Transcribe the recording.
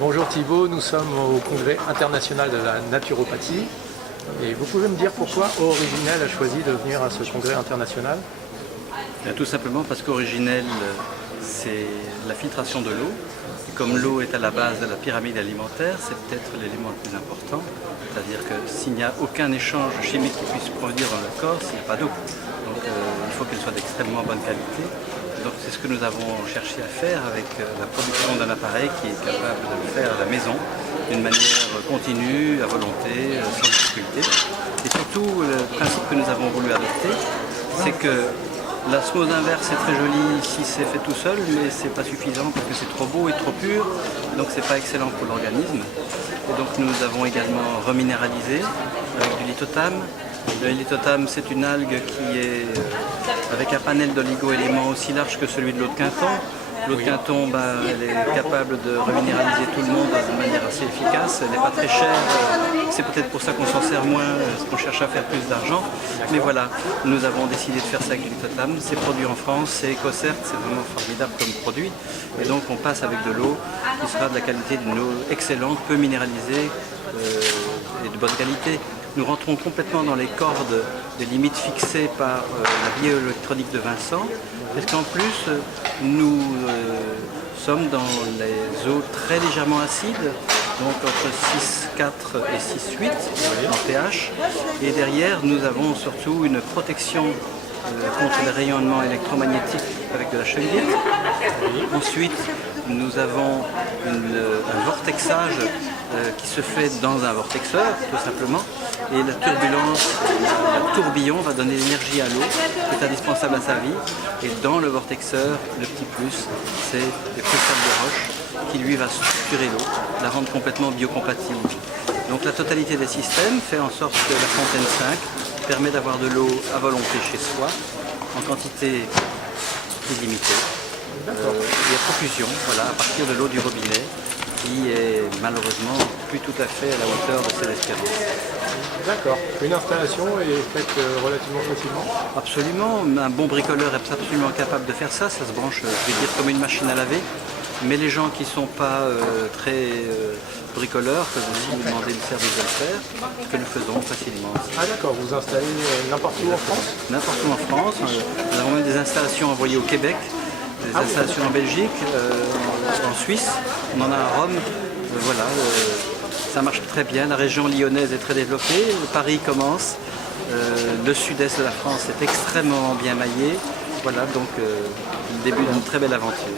Bonjour Thibaut, nous sommes au congrès international de la naturopathie et vous pouvez me dire pourquoi Originel a choisi de venir à ce congrès international? Tout simplement parce qu'Originel, c'est la filtration de l'eau. Et comme l'eau est à la base de la pyramide alimentaire, c'est peut-être l'élément le plus important. C'est-à-dire que s'il n'y a aucun échange chimique qui puisse produire dans le corps, s'il n'y a pas d'eau. Donc il faut qu'elle soit d'extrêmement bonne qualité. Donc c'est ce que nous avons cherché à faire avec la production d'un appareil qui est capable de le faire à la maison d'une manière continue, à volonté, sans difficulté. Et surtout, le principe que nous avons voulu adopter, c'est que l'osmose inverse est très jolie si c'est fait tout seul, mais c'est pas suffisant parce que c'est trop beau et trop pur, donc c'est pas excellent pour l'organisme. Et donc nous avons également reminéralisé avec du lithotame. Le lithotame, c'est une algue qui est avec un panel d'oligo-éléments aussi large que celui de l'eau de Quinton. L'eau de Quinton, elle est capable de reminéraliser tout le monde de manière assez efficace. Elle n'est pas très chère. C'est peut-être pour ça qu'on s'en sert moins, parce qu'on cherche à faire plus d'argent. Mais voilà, nous avons décidé de faire ça avec du lithotame. C'est produit en France, c'est EcoCert, c'est vraiment formidable comme produit. Et donc on passe avec de l'eau qui sera de la qualité d'une eau excellente, peu minéralisée et de bonne qualité. Nous rentrons complètement dans les cordes des limites fixées par la bioélectronique de Vincent, parce qu'en plus, nous sommes dans les eaux très légèrement acides, donc entre 6,4 et 6,8 en pH. Et derrière, nous avons surtout une protection contre les rayonnements électromagnétiques avec de la chenille. Ensuite, nous avons un vortexage qui se fait dans un vortexeur, tout simplement. Et la turbulence, le tourbillon va donner l'énergie à l'eau, qui est indispensable à sa vie. Et dans le vortexeur, le petit plus, c'est le cristal de roche qui lui va structurer l'eau, la rendre complètement biocompatible. Donc la totalité des systèmes fait en sorte que la Fontaine 5 permet d'avoir de l'eau à volonté chez soi, en quantité illimitée. Et à profusion, voilà, à partir de l'eau du robinet, qui est malheureusement plus tout à fait à la hauteur de ses espérances. D'accord. Une installation est faite relativement facilement? Absolument. Un bon bricoleur est absolument capable de faire ça. Ça se branche, je vais dire, comme une machine à laver. Mais les gens qui ne sont pas très bricoleurs peuvent aussi nous demander le service de le faire, ce que nous faisons facilement. Ah d'accord, vous installez n'importe où en France? N'importe où en France. Nous avons même des installations envoyées au Québec, des installations en Belgique, en Suisse, on en a à Rome. Voilà, ça marche très bien. La région lyonnaise est très développée, Paris commence, le sud-est de la France est extrêmement bien maillé. Voilà donc le début d'une très belle aventure.